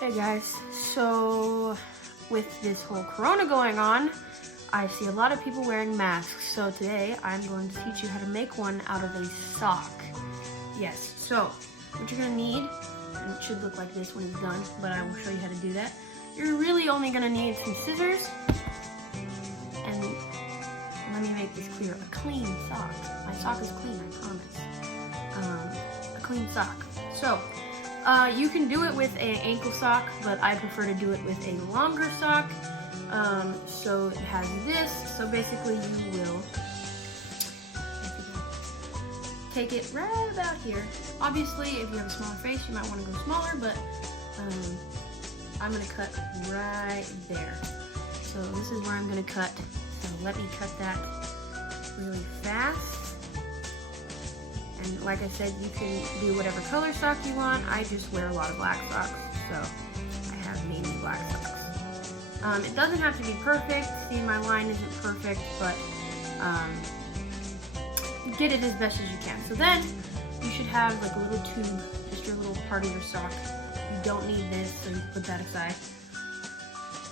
Hey guys, so with this whole corona going on, I see a lot of people wearing masks. So today I'm going to teach you how to make one out of a sock. Yes, so what you're gonna need, and it should look like this when it's done, but I will show you how to do that. You're really only gonna need some scissors, and let me make this clear, a clean sock. My sock is clean, I promise. A clean sock. So, you can do it with an ankle sock, but I prefer to do it with a longer sock. So it has this. So basically you will take it right about here. Obviously, if you have a smaller face, you might want to go smaller, but I'm going to cut right there. So this is where I'm going to cut. So let me cut that really fast. And like I said, you can do whatever color sock you want. I just wear a lot of black socks, so I have mainly black socks. It doesn't have to be perfect. See, my line isn't perfect, but get it as best as you can. So then you should have like a little tube, just your little part of your sock. You don't need this, so you put that aside.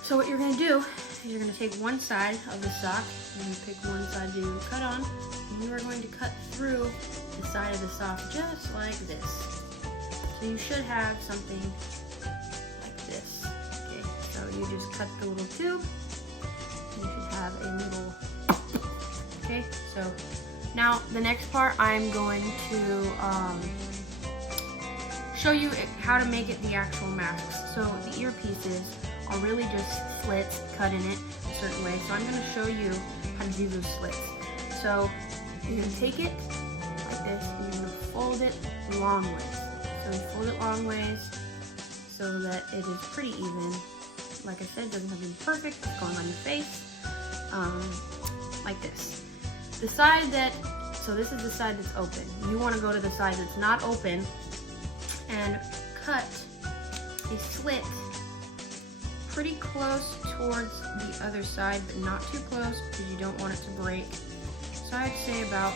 So what you're gonna do is you're gonna take one side of the sock, and you pick one side to cut on, and you are going to cut through the side of the sock just like this. So you should have something like this. Okay, so you just cut the little tube, and you should have a little, okay, so now the next part I'm going to show you how to make it the actual mask. So the earpieces are really just slits cut in it a certain way. So I'm going to show you how to do those slits. So you're going to take it like this, and you're going to fold it long ways. So you fold it long ways so that it is pretty even. Like I said, it doesn't have to be perfect. It's going on your face, like this. The side that, so this is the side that's open. You want to go to the side that's not open and cut a slit pretty close towards the other side, but not too close because you don't want it to break. So I'd say about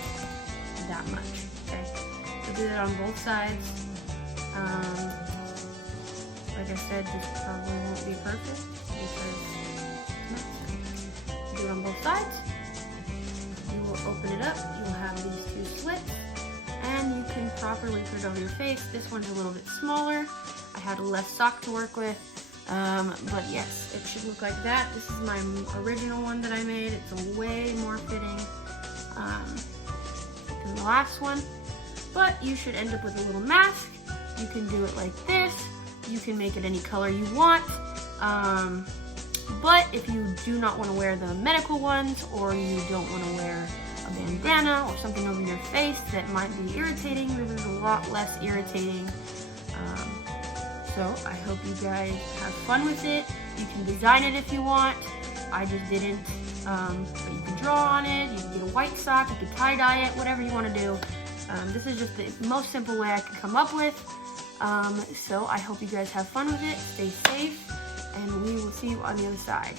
that much, okay? So do that on both sides. Like I said, this probably won't be perfect because do it on both sides. You will open it up, you will have these two slits, and you can properly put it over your face. This one's a little bit smaller. I had less sock to work with. But yes, it should look like that. This is my original one that I made. It's way more fitting than the last one. But you should end up with a little mask. You can do it like this. You can make it any color you want. But if you do not want to wear the medical ones, or you don't want to wear a bandana or something over your face that might be irritating, this is a lot less irritating. So I hope you guys have fun with it. You can design it if you want. I just didn't, but you can draw on it. You can get a white sock, you can tie-dye it, whatever you want to do. This is just the most simple way I can come up with. So I hope you guys have fun with it. Stay safe, and we will see you on the other side.